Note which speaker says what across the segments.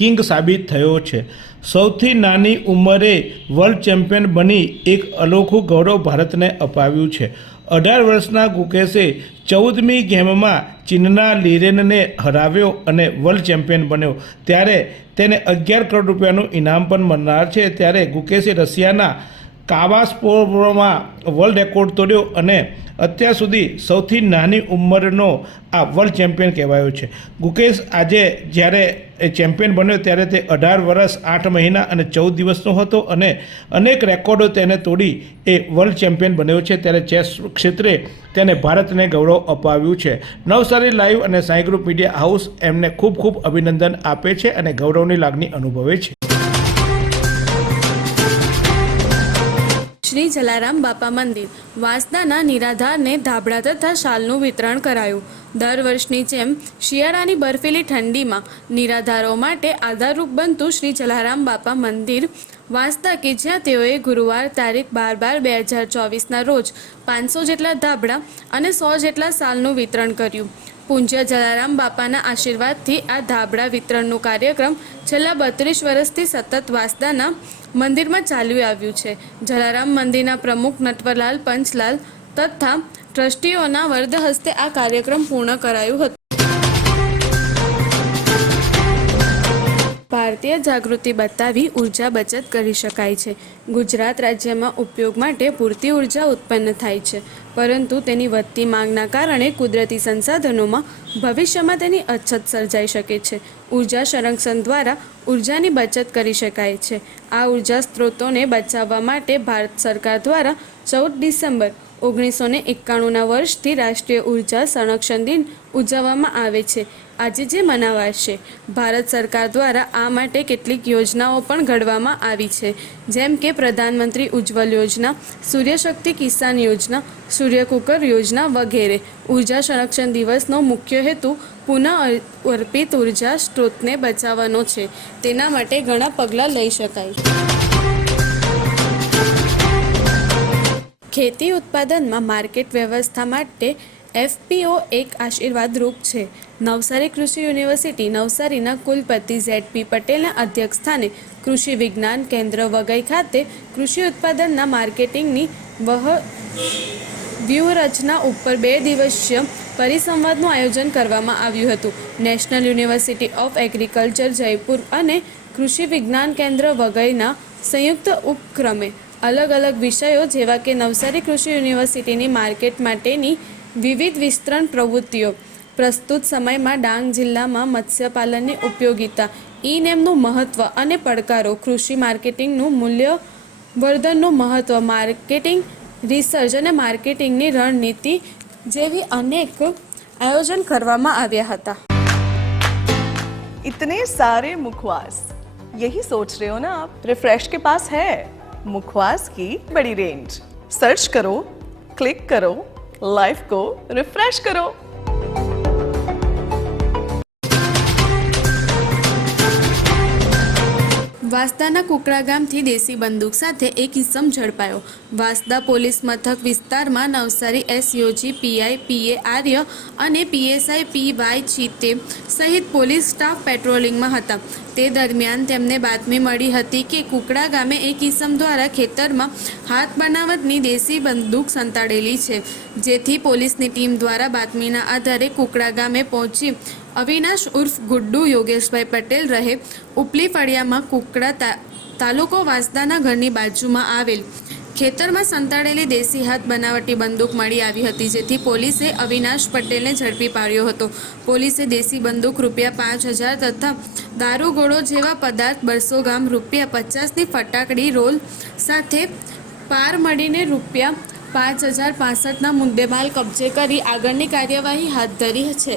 Speaker 1: King સાબિત થયો છે. સૌથી નાની ઉંમરે વર્લ્ડ ચેમ્પિયન બની એક અનોખું ગૌરવ ભારતને અપાવ્યું છે. અઢાર વર્ષના ગુકેશે ચૌદમી ગેમમાં ચીનના લીરેનને હરાવ્યો અને વર્લ્ડ ચેમ્પિયન બન્યો. ત્યારે તેને અગિયાર કરોડ રૂપિયાનું ઇનામ પણ મળનાર છે. ત્યારે ગુકેશે રશિયાના કાવાસ્પોરમાં વર્લ્ડ રેકોર્ડ તોડ્યો અને અત્યાર સુધી સૌથી નાની ઉંમરનો આ વર્લ્ડ ચેમ્પિયન કહેવાયો છે. ગુકેશ આજે જ્યારે એ ચેમ્પિયન બન્યો ત્યારે તે અઢાર વર્ષ આઠ મહિના અને ચૌદ દિવસનો હતો અને અનેક રેકોર્ડો તેને તોડી એ વર્લ્ડ ચેમ્પિયન બન્યો છે. ત્યારે ચેસ ક્ષેત્રે તેને ભારતને ગૌરવ અપાવ્યું છે. નવસારી લાઈવ અને સાંઈ ગ્રુપ મીડિયા હાઉસ એમને ખૂબ ખૂબ અભિનંદન આપે છે અને ગૌરવની લાગણી અનુભવે છે.
Speaker 2: શ્રી જલારામ બાપા મંદિર. વાંસદાના નિરાધારને ધાબળા તથા શાલનું વિતરણ કરાયું. દર વર્ષની જેમ શિયાળાની બર્ફીલી ઠંડીમાં નિરાધારો માટે આધારરૂપ બનતું શ્રી જલારામ બાપા મંદિર વાંસદા કે જ્યાં તેઓએ ગુરુવાર તારીખ બાર બાર બે હજાર ચોવીસના રોજ પાંચસો જેટલા ધાબળા અને સો જેટલા શાલનું વિતરણ કર્યું. પૂજ્ય જલારામ બાપાના આશીર્વાદથી આ ધાબળા વિતરણનો કાર્યક્રમ છેલ્લા બત્રીસ વર્ષથી સતત વાસદાના મંદિરમાં ચાલ્યું આવ્યું છે. જલારામ મંદિરના પ્રમુખ નટવરલાલ પંચલાલ તથા ટ્રસ્ટીઓના વરદ હસ્તે આ કાર્યક્રમ પૂર્ણ કરાયું હતું. ભારતીય જાગૃતિ બતાવી ઊર્જા બચત કરી શકાય છે. ગુજરાત રાજ્યમાં ઉપયોગ માટે પૂરતી ઊર્જા ઉત્પન્ન થાય છે. પરંતુ તેની વધતી માંગના કારણે કુદરતી સંસાધનોમાં ભવિષ્યમાં તેની અછત સર્જાઈ શકે છે. ઊર્જા સંરક્ષણ દ્વારા ઉર્જાની બચત કરી શકાય છે. આ ઊર્જા સ્ત્રોતોને બચાવવા માટે ભારત સરકાર દ્વારા ચૌદ ડિસેમ્બર ઓગણીસો ને એકાણુંના વર્ષથી રાષ્ટ્રીય ઊર્જા સંરક્ષણ દિન ઉજવવામાં આવે છે. આજે જે મનાવાશે. ભારત સરકાર દ્વારા આ માટે કેટલીક યોજનાઓ પણ ઘડવામાં આવી છે. જેમ કે પ્રધાનમંત્રી ઉજ્જવલ યોજના, સૂર્યશક્તિ કિસાન યોજના સૂર્યકુકર યોજના વગેરે. ઊર્જા સંરક્ષણ દિવસનો મુખ્ય હેતુ પુનઃ અર્પિત ઊર્જા સ્ત્રોતને બચાવવાનો છે. તેના માટે ઘણા પગલાં લઈ શકાય. ખેતી ઉત્પાદનમાં માર્કેટ વ્યવસ્થા માટે એફપીઓ એક આશીર્વાદરૂપ છે. નવસારી કૃષિ યુનિવર્સિટી નવસારીના કુલપતિ ઝેડપી પટેલના અધ્યક્ષસ્થાને કૃષિ વિજ્ઞાન કેન્દ્ર વગઈ ખાતે કૃષિ ઉત્પાદનના માર્કેટિંગની વહ વ્યૂહરચના ઉપર બે દિવસીય પરિસંવાદનું આયોજન કરવામાં આવ્યું હતું. National university of agriculture Jaipur અને કૃષિ વિજ્ઞાન કેન્દ્ર વગઈના સંયુક્ત ઉપક્રમે અલગ અલગ વિષયો જેવા કે નવસારી કૃષિ યુનિવર્સિટીની માર્કેટ માટેની વિવિધ વિસ્તરણ પ્રવૃત્તિઓ પ્રસ્તુત સમયમાં ડાંગ જિલ્લામાં મત્સ્યપાલનની ઉપયોગિતા ઈ નેમનું મહત્ત્વ અને પડકારો કૃષિ માર્કેટિંગનું મૂલ્ય વર્ધનનું મહત્ત્વ માર્કેટિંગ રિસર્ચ અને માર્કેટિંગની રણનીતિ જેવી અનેક આયોજન કરવામાં આવ્યા હતા
Speaker 3: इतने सारे मुखवास यही सोच रहे हो ना आप रिफ्रेश के पास है मुखवास की बड़ी रेंज सर्च करो क्लिक करो લાઈફ કો રિફ્રેશ કરો.
Speaker 2: વાસદાના કુકડા ગામથી દેશી બંદૂક સાથે એક ઇસમ ઝડપાયો. વાસદા પોલીસ મથક વિસ્તારમાં નવસારી એસયોજી, પીઆઈ, પીએ આર્ય અને પીએસઆઈ પી વાય ચીતે સહિત પોલીસ સ્ટાફ પેટ્રોલિંગમાં હતા. તે દરમિયાન તેમને બાતમી મળી હતી કે કુકડા ગામે એક ઇસમ દ્વારા ખેતરમાં હાથ બનાવટની દેશી બંદૂક સંતાડેલી છે. જેથી પોલીસની ટીમ દ્વારા બાતમીના આધારે કુકડા ગામે પહોંચી અવિનાશ ઉર્ફ ગુડ્ડુ યોગેશભાઈ પટેલ રહે ઉપલી ફળિયામાં કુકડા તાલુકો વાસદાના ઘરની બાજુમાં આવેલ ખેતરમાં સંતાડેલી દેશી હાથ બનાવટી બંદૂક મળી આવી હતી, જેથી પોલીસે અવિનાશ પટેલને ઝડપી પાડ્યો હતો. પોલીસે દેશી બંદૂક રૂપિયા પાંચ હજાર તથા દારૂગોળો જેવા પદાર્થ બસો ગ્રામ રૂપિયા પચાસની ફટાકડી રોલ સાથે પાર મળીને રૂપિયા પાંચ હજાર પાસઠના મુદ્દેમાલ કબજે કરી આગળની કાર્યવાહી હાથ ધરી છે.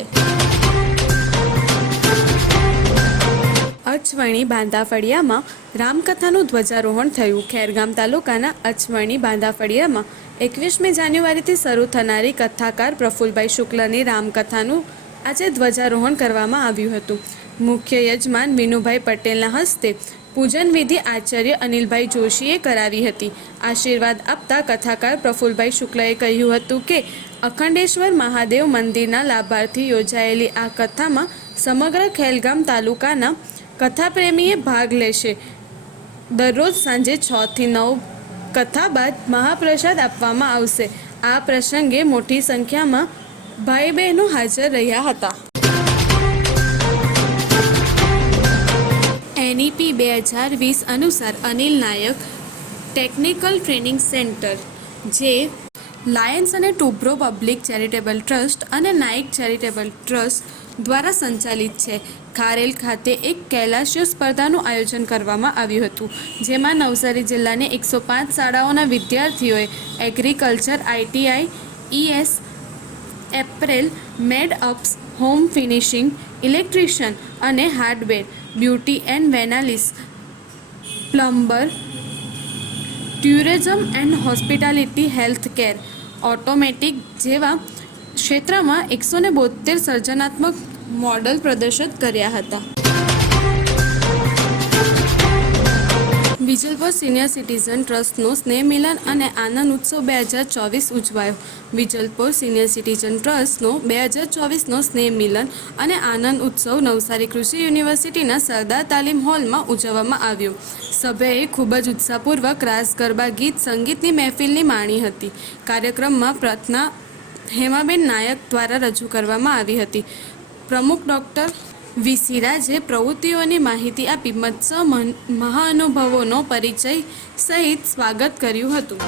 Speaker 2: અચવણી બાંધાફળિયામાં રામકથાનું ધ્વજારોહણ થયું. ખેરગામ તાલુકાના અચવણી બાંધાફળિયામાં એકવીસમી જાન્યુઆરીથી શરૂ થનારી કથાકાર પ્રફુલભાઈ શુક્લની રામકથાનું આજે ધ્વજારોહણ કરવામાં આવ્યું હતું. મુખ્ય યજમાન વિનુભાઈ પટેલના હસ્તે પૂજન વિધિ આચાર્ય અનિલભાઈ જોશીએ કરાવી હતી. આશીર્વાદ આપતા કથાકાર પ્રફુલભાઈ શુક્લએ કહ્યું હતું કે, અખંડેશ્વર મહાદેવ મંદિરના લાભાર્થી યોજાયેલી આ કથામાં સમગ્ર ખેલગામ તાલુકાના કથાપ્રેમીએ ભાગ લેશે. દરરોજ સાંજે છ થી નવ કથા બાદ મહાપ્રસાદ આપવામાં આવશે. આ પ્રસંગે મોટી સંખ્યામાં ભાઈ બહેનો હાજર રહ્યા હતા. એનઈપી બે હજાર વીસ અનુસાર Anil Naik technical training centre, જે લાયન્સ અને ટુબ્રો પબ્લિક ચેરિટેબલ ટ્રસ્ટ અને નાઇક ચેરિટેબલ ટ્રસ્ટ દ્વારા સંચાલિત છે. ખારેલ ખાતે એક કૈલાસ્ય સ્પર્ધાનું આયોજન કરવામાં આવ્યું હતું, જેમાં નવસારી જિલ્લાની એકસો પાંચ શાળાઓના વિદ્યાર્થીઓએ agriculture ITI ES apparel, made ups, home finishing, electrician અને hardware beauty and વેનાલિસ, plumber, tourism and hospitality health care, automatic જેવા ક્ષેત્રમાં એકસો ને બોતેર સર્જનાત્મક મોડલ પ્રદર્શિત કર્યા હતા. વિજલપુર સિનિયર સિટીઝન ટ્રસ્ટનો સ્નેહ મિલન અને આનંદ ઉત્સવ બે હજાર ચોવીસ ઉજવાયો. વિજલપુર સિનિયર સિટીઝન ટ્રસ્ટનો બે હજાર ચોવીસનો સ્નેહ મિલન અને આનંદ ઉત્સવ નવસારી કૃષિ યુનિવર્સિટીના સરદાર તાલીમ હોલમાં ઉજવવામાં આવ્યો. સભ્યએ ખૂબ જ ઉત્સાહપૂર્વક રાસ ગરબા, ગીત, સંગીતની મહેફિલની માણી હતી. કાર્યક્રમમાં પ્રાર્થના હેમાબેન નાયક દ્વારા રજૂ કરવામાં આવી હતી. પ્રમુખ ડૉક્ટર વી સિરાજે પ્રવૃત્તિઓની માહિતી આપી મત્સ્ય મહાનુભાવોનો પરિચય સહિત સ્વાગત કર્યું હતું.